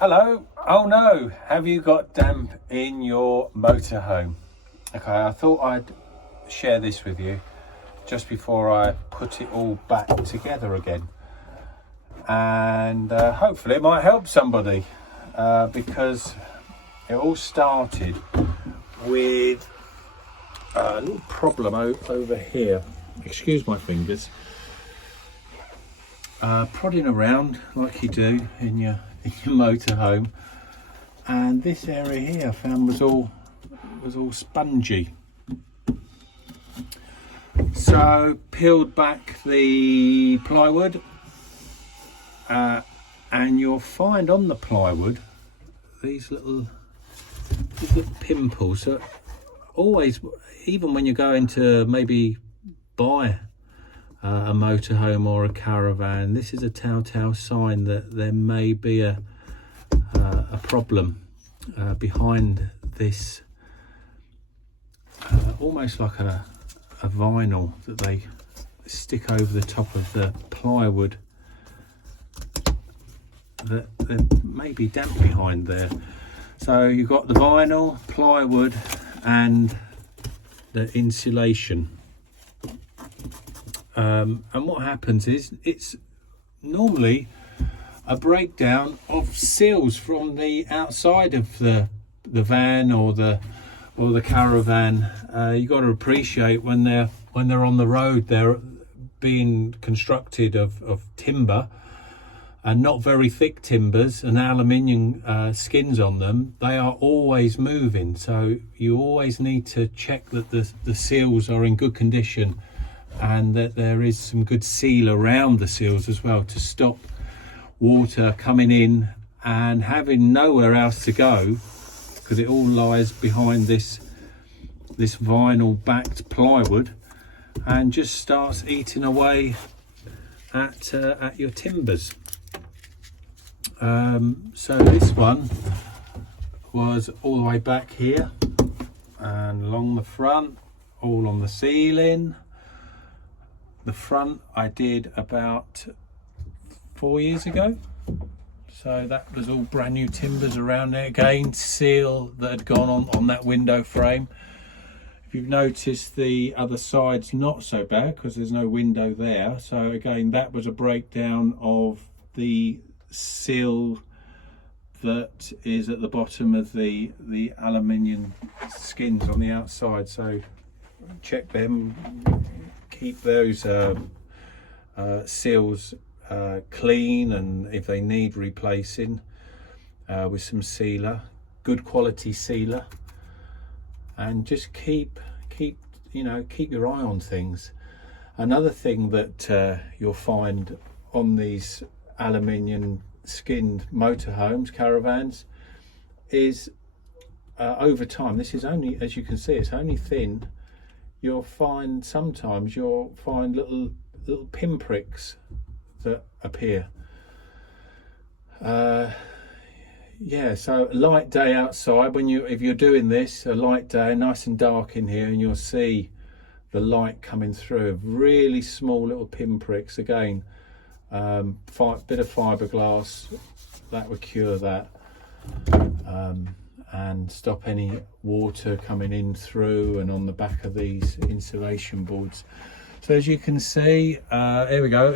Hello. Oh no, have you got damp in your motorhome? Okay, I thought I'd share this with you just before I put it all back together again. And hopefully it might help somebody because it all started with a little problem over here. Excuse my fingers. Prodding around like you do in your motorhome, and this area here I found was all spongy. So peeled back the plywood, and you'll find on the plywood these little pimples that always, even when you're going to maybe buy a motorhome or a caravan, this is a telltale sign that there may be a problem behind this, almost like a vinyl that they stick over the top of the plywood, that there may be damp behind there. So you've got the vinyl, plywood and the insulation. And what happens is it's normally a breakdown of seals from the outside of the van or the caravan. You got to appreciate when they're on the road, they're being constructed of timber, and not very thick timbers and aluminium skins on them. They are always moving, so you always need to check that the seals are in good condition, and that there is some good seal around the seals as well to stop water coming in and having nowhere else to go, because it all lies behind this vinyl backed plywood and just starts eating away at your timbers. So this one was all the way back here and along the front, all on the ceiling. The front I did about 4 years ago, so that was all brand new timbers around there. Again, seal that had gone on that window frame. If you've noticed, the other side's not so bad because there's no window there. So again, that was a breakdown of the seal that is at the bottom of the aluminium skins on the outside. So check them. Keep those seals clean, and if they need replacing with some sealer, good quality sealer, and just keep your eye on things. Another thing that you'll find on these aluminium skinned motorhomes, caravans, is over time, this is only, as you can see, it's only thin. Sometimes you'll find little pinpricks that appear. Yeah, so light day outside, if you're doing this, a light day, nice and dark in here, and you'll see the light coming through, really small little pinpricks. Again, bit of fiberglass that would cure that, and stop any water coming in through and on the back of these insulation boards. So as you can see, here we go.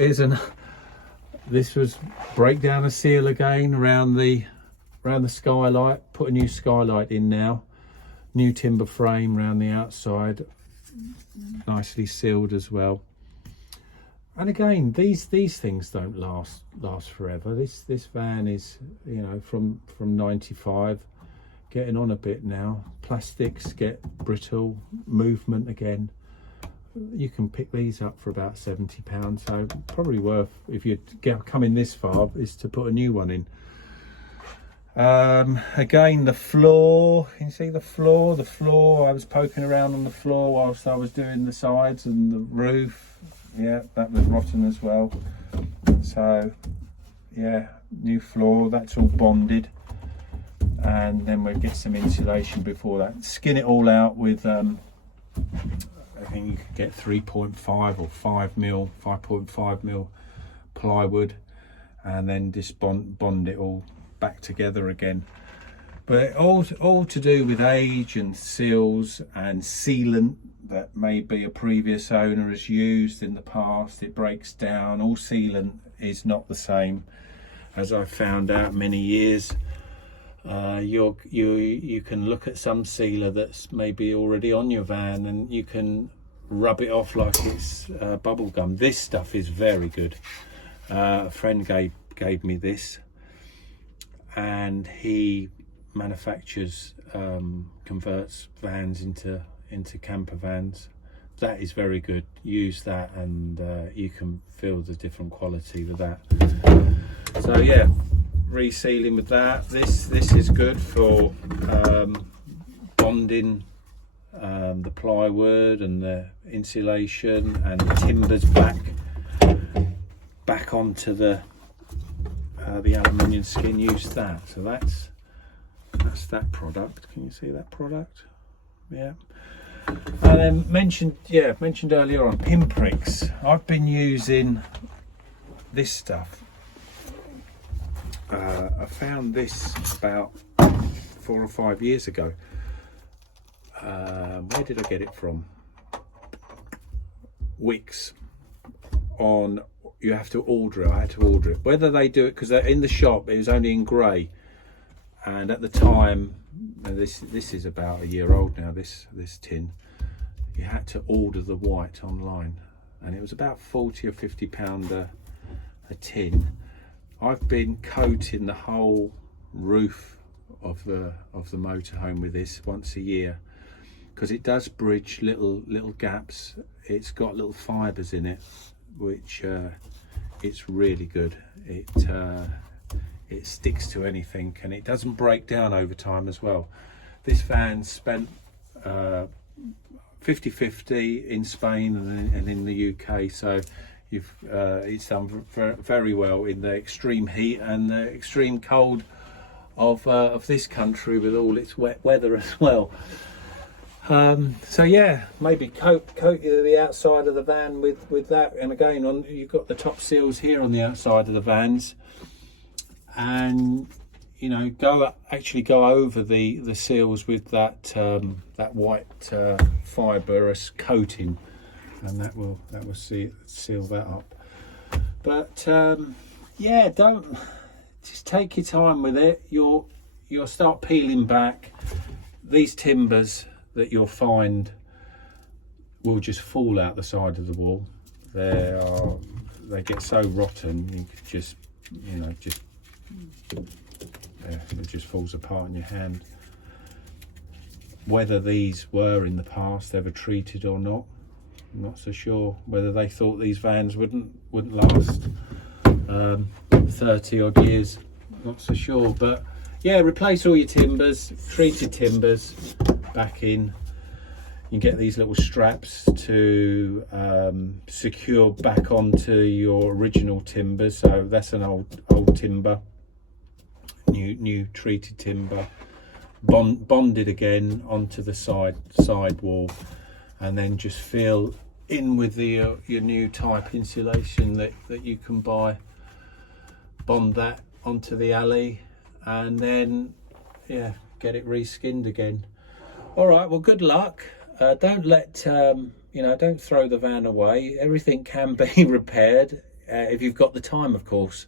This was break down a seal again around the skylight. Put a new skylight in now. New timber frame around the outside, nicely sealed as well. And again, these things don't last forever. This van is, from 95. Getting on a bit now. Plastics get brittle, movement again. You can pick these up for about £70, so probably worth, if you're coming this far, is to put a new one in. Again, the floor, you can see the floor, I was poking around on the floor whilst I was doing the sides, and the roof, yeah, that was rotten as well. So yeah, new floor, that's all bonded. And then we'll get some insulation before that. Skin it all out with, I think you could get 3.5 or 5.5 mil plywood, and then just bond it all back together again. But all to do with age and seals and sealant that maybe a previous owner has used in the past. It breaks down. All sealant is not the same, as I found out many years. You can look at some sealer that's maybe already on your van and you can rub it off like it's bubble gum. This stuff is very good. A friend gave me this, and he manufactures, converts vans into camper vans. That is very good. Use that and you can feel the different quality with that. So yeah, resealing with that. This is good for bonding the plywood and the insulation and the timbers back onto the aluminium skin. Use that. So that's that product. Can you see that product? Yeah. And then mentioned earlier on, pinpricks. I've been using this stuff. I found this about 4 or 5 years ago. Where did I get it from? Wix. You have to order it. I had to order it. Whether they do it, because in the shop it was only in grey, and at the time, and this is about a year old now. This tin, you had to order the white online, and it was about £40 or £50 a tin. I've been coating the whole roof of the motorhome with this once a year, because it does bridge little gaps. It's got little fibres in it, which it's really good. It sticks to anything, and it doesn't break down over time as well. This van spent 50-50 in Spain and in the UK, so it's done very well in the extreme heat and the extreme cold of this country, with all its wet weather as well. So yeah, maybe coat the outside of the van with that. And again, you've got the top seals here on the outside of the vans, and you know, go over the seals with that white fibrous coating, and that will seal that up. But yeah, just take your time with it. You'll start peeling back. These timbers that you'll find will just fall out the side of the wall. They get so rotten, you could just it just falls apart in your hand. Whether these were in the past ever treated or not, I'm not so sure. Whether they thought these vans wouldn't last 30 odd years, not so sure. But yeah, replace all your timbers, treated timbers back in. You get these little straps to secure back onto your original timbers. So that's an old timber, new treated timber, bonded again onto the side wall, and then just fill in with your new type insulation that you can buy. Bond that onto the alley, and then yeah, get it reskinned again. All right, well, good luck. Don't don't throw the van away. Everything can be repaired if you've got the time, of course.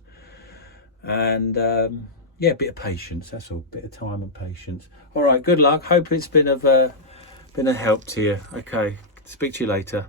And yeah, a bit of patience, that's all. Bit of time and patience. All right, good luck. Hope it's been a help to you. Okay, speak to you later.